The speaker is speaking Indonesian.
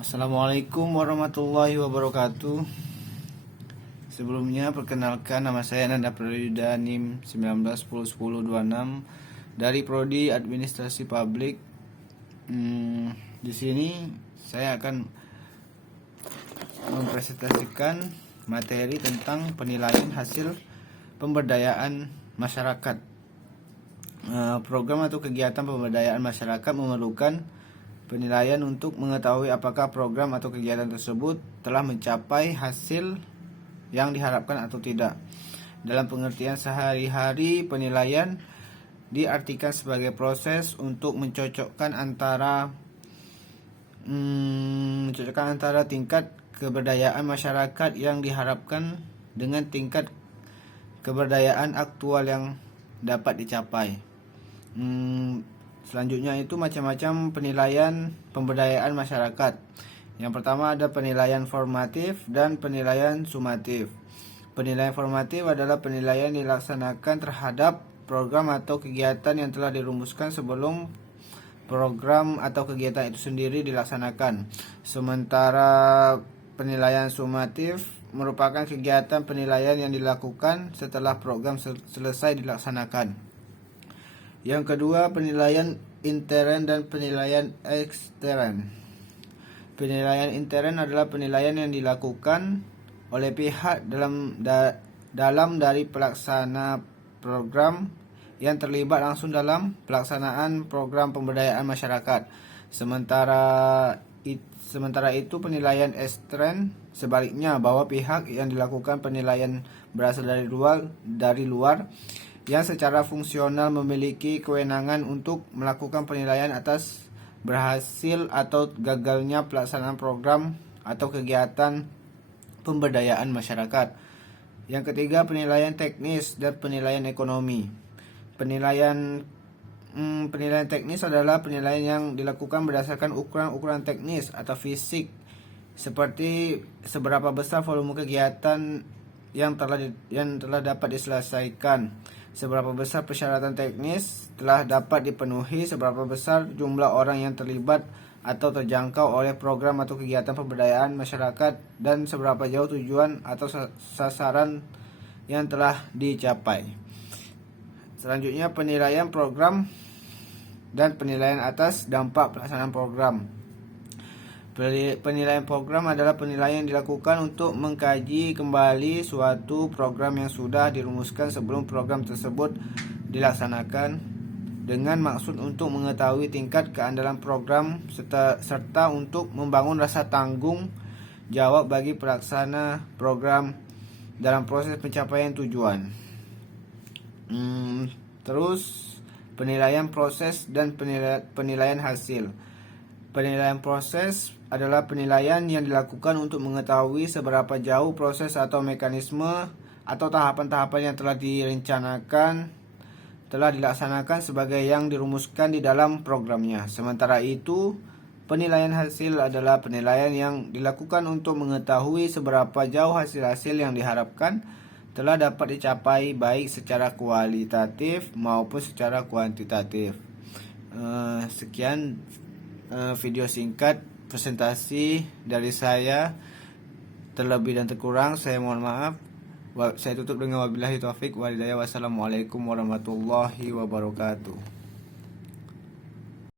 Assalamualaikum warahmatullahi wabarakatuh. Sebelumnya perkenalkan, nama saya Nanda Prayuda NIM 19101026 dari Prodi Administrasi Publik. Di sini saya akan mempresentasikan materi tentang penilaian hasil pemberdayaan masyarakat. Program atau kegiatan pemberdayaan masyarakat memerlukan penilaian untuk mengetahui apakah program atau kegiatan tersebut telah mencapai hasil yang diharapkan atau tidak. Dalam pengertian sehari-hari, penilaian diartikan sebagai proses untuk mencocokkan antara tingkat keberdayaan masyarakat yang diharapkan dengan tingkat keberdayaan aktual yang dapat dicapai. Selanjutnya itu macam-macam penilaian pemberdayaan masyarakat. Yang pertama ada penilaian formatif dan penilaian sumatif. Penilaian formatif adalah penilaian dilaksanakan terhadap program atau kegiatan yang telah dirumuskan sebelum program atau kegiatan itu sendiri dilaksanakan. Sementara penilaian sumatif merupakan kegiatan penilaian yang dilakukan setelah program selesai dilaksanakan. Yang kedua, penilaian intern dan penilaian ekstern. Penilaian intern adalah penilaian yang dilakukan oleh pihak dalam dari pelaksana program yang terlibat langsung dalam pelaksanaan program pemberdayaan masyarakat. Sementara itu penilaian ekstern sebaliknya, bahwa pihak yang dilakukan penilaian berasal dari luar yang secara fungsional memiliki kewenangan untuk melakukan penilaian atas berhasil atau gagalnya pelaksanaan program atau kegiatan pemberdayaan masyarakat. Yang ketiga, penilaian teknis dan penilaian ekonomi. Penilaian teknis adalah penilaian yang dilakukan berdasarkan ukuran-ukuran teknis atau fisik, seperti seberapa besar volume kegiatan yang telah dapat diselesaikan, seberapa besar persyaratan teknis telah dapat dipenuhi, seberapa besar jumlah orang yang terlibat atau terjangkau oleh program atau kegiatan pemberdayaan masyarakat, dan seberapa jauh tujuan atau sasaran yang telah dicapai. Selanjutnya, penilaian program dan penilaian atas dampak pelaksanaan program. Penilaian program adalah penilaian yang dilakukan untuk mengkaji kembali suatu program yang sudah dirumuskan sebelum program tersebut dilaksanakan, dengan maksud untuk mengetahui tingkat keandalan program serta untuk membangun rasa tanggung jawab bagi pelaksana program dalam proses pencapaian tujuan. Terus penilaian proses dan penilaian hasil. Penilaian proses adalah penilaian yang dilakukan untuk mengetahui seberapa jauh proses atau mekanisme atau tahapan-tahapan yang telah direncanakan telah dilaksanakan sebagai yang dirumuskan di dalam programnya. Sementara itu, penilaian hasil adalah penilaian yang dilakukan untuk mengetahui seberapa jauh hasil-hasil yang diharapkan telah dapat dicapai, baik secara kualitatif maupun secara kuantitatif. Sekian video singkat presentasi dari saya. Terlebih dan terkurang saya mohon maaf. Saya tutup dengan wabillahi taufik walhidayah. Wassalamualaikum warahmatullahi wabarakatuh.